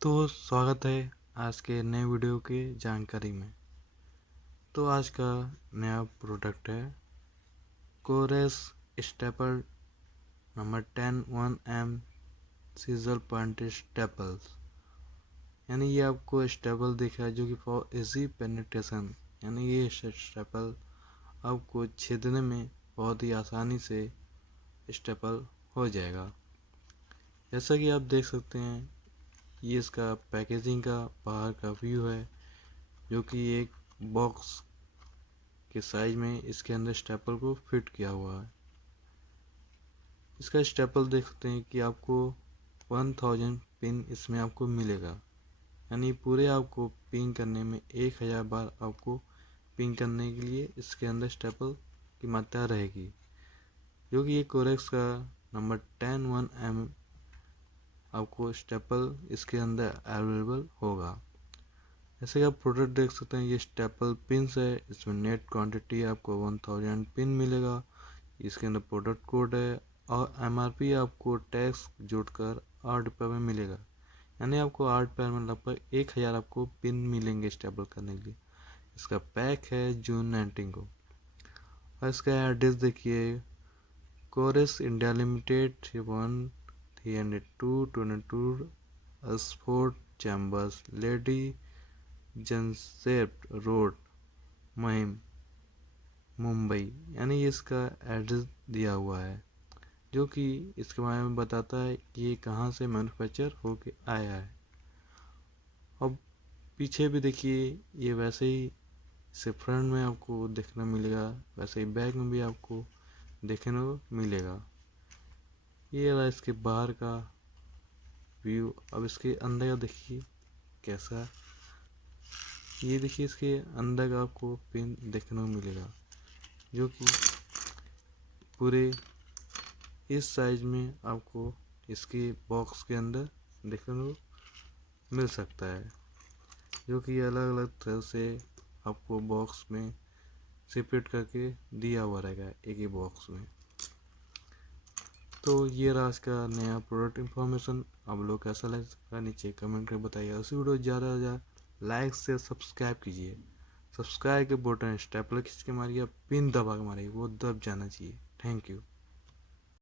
तो स्वागत है आज के नए वीडियो की जानकारी में। तो आज का नया प्रोडक्ट है कोरेस staple number 10 1M सीजल point staples. यानी ये आपको स्टेपल दिख रहा है जो कि फॉर इजी पेनिट्रेशन, यानी ये स्टेपल आपको छेदने में बहुत ही आसानी से स्टेपल हो जाएगा। जैसा कि आप देख सकते हैं, ये इसका पैकेजिंग का बाहर का व्यू है जो कि एक बॉक्स के साइज में इसके अंदर स्टेपल को फिट किया हुआ है। इसका स्टेपल देख सकते हैं कि आपको 1000 पिन इसमें आपको मिलेगा, यानी पूरे आपको पिन करने में 1000 बार आपको पिन करने के लिए इसके अंदर स्टेपल की मात्रा रहेगी, जो कि ये कोरेक्स का नंबर 10 1M आपको स्टेपल इसके अंदर अवेलेबल होगा। जैसे कि आप प्रोडक्ट देख सकते हैं, ये स्टेपल पिन्स है। इसमें नेट क्वांटिटी आपको 1000 पिन मिलेगा। इसके अंदर प्रोडक्ट कोड है और MRP आपको टैक्स जोड़कर 8 रुपये में मिलेगा, यानी आपको 8 रुपये में लगभग 1000 आपको पिन मिलेंगे स्टेपल करने के लिए। इसका पैक है जून 19 को। और इसका एड्रेस देखिए, Kores India Limited 302 Ashford Chambers Lady Jamshedji Road Mahim Mumbai, यानी इसका एड्रेस दिया हुआ है, जो कि इसके बारे में बताता है कि ये कहाँ से मैन्युफैक्चर होके आया है। अब पीछे भी देखिए, ये वैसे ही इसे फ्रंट में आपको देखने मिलेगा, वैसे ही बैक में भी आपको देखने को मिलेगा। ये रहा इसके बाहर का व्यू। अब इसके अंदर का देखिए कैसा। ये देखिए इसके अंदर का आपको पिन देखने को मिलेगा, जो कि पूरे इस साइज में आपको इसके बॉक्स के अंदर देखने को मिल सकता है, जो कि अलग अलग तरह से आपको बॉक्स में सेपरेट करके दिया हुआ रहेगा एक ही बॉक्स में। तो ये रहा आज का नया प्रोडक्ट इन्फॉर्मेशन। आप लोग कैसा लगा नीचे कमेंट करके बताइए। उसी वीडियो ज़्यादा से ज़्यादा लाइक से सब्सक्राइब कीजिए। सब्सक्राइब के बटन स्टेपलर खींच के मारिए, पिन दबा के मारिए, वो दब जाना चाहिए। Thank you.